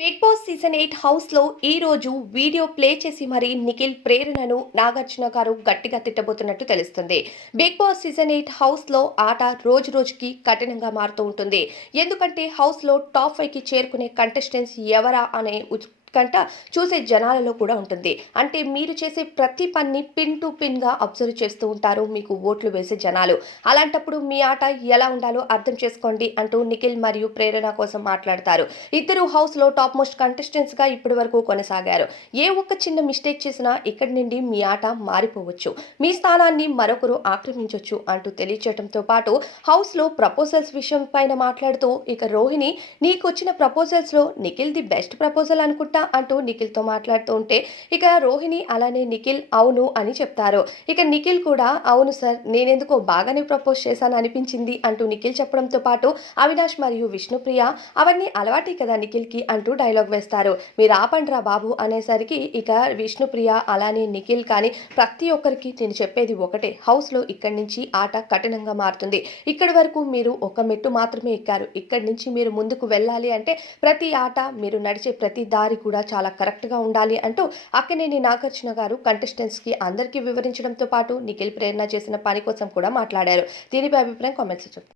Big boss season 8 హౌస్‌లో ఈరోజు video play చేసి మరీ నిఖిల్ ప్రేరణను నాగార్జున గారు గట్టిగా తిట్టబోతున్నట్టు తెలుస్తుంది. బిగ్ బాస్ సీజన్ 8 హౌస్‌లో ఆట రోజు రోజుకి కఠినంగా మారుతూ ఉంటుంది. ఎందుకంటే హౌస్‌లో టాప్ 5కి చేరుకునే కంటెస్టెంట్స్ ఎవరా అనే ఉత్కంఠ చూసే జనాలలో కూడా ఉంటుంది. అంటే మీరు చేసే ప్రతి పనిని పిన్ టు పిన్‌గా అబ్జర్వ్ చేస్తూ ఉంటారు మీకు ఓట్లు వేసే జనాలు. అలాంటప్పుడు మీ ఆట ఎలా ఉండాలో అర్థం చేసుకోండి అంటూ నిఖిల్ మరియు ప్రేరణ కోసం మాట్లాడతారు. ఇద్దరు హౌస్‌లో టాప్ మోస్ట్ కంటెస్టెంట్స్‌గా ఇప్పటి వరకు కొనసాగారు. ఏ ఒక్క చిన్న మిస్టేక్ చేసినా ఇక్కడి నుండి మీ ఆట మారిపోవచ్చు. మీ స్థానాన్ని మరొకరు ఆక్రమించొచ్చు అంటూ తెలియచేయడంతో పాటు హౌస్‌లో ప్రపోజల్స్ విషయం పైన మాట్లాడుతూ ఇక రోహిణి నీకొచ్చిన ప్రపోజల్స్‌లో నిఖిల్ ది బెస్ట్ ప్రపోజల్ అనుకుంటా అంటూ నిఖిల్‌తో మాట్లాడుతూ ఉంటే ఇక రోహిణి అలానే నిఖిల్ అవును అని చెప్తారు. ఇక నిఖిల్ కూడా అవును సార్ నేనెందుకో బాగానే ప్రపోజ్ చేశాను అనిపించింది అంటూ నిఖిల్ చెప్పడంతో పాటు అవినాష్ మరియు విష్ణుప్రియ అవన్నీ అలవాటే కదా నిఖిల్‌కి అంటూ డైలాగ్ వేస్తారు. మీరు ఆపండ్రా బాబు అనేసరికి ఇక విష్ణుప్రియ అలానే నిఖిల్ కానీ ప్రతి ఒక్కరికి నేను చెప్పేది ఒకటే హౌస్‌లో ఇక్కడి నుంచి ఆట కఠినంగా మారుతుంది. ఇక్కడి వరకు మీరు ఒక మెట్టు మాత్రమే ఎక్కారు. ఇక్కడి నుంచి మీరు ముందుకు వెళ్ళాలి అంటే ప్రతి ఆట మీరు నడిచే ప్రతి దారి కూడా చాలా కరెక్ట్‌గా ఉండాలి అంటూ అక్కినేని నాగార్జున గారు కంటెస్టెంట్స్‌కి అందరికీ వివరించడంతో పాటు నిఖిల్ ప్రేరణ చేసిన పని కోసం కూడా మాట్లాడారు. దీనిపై అభిప్రాయం కామెంట్స్‌లో చెప్పండి.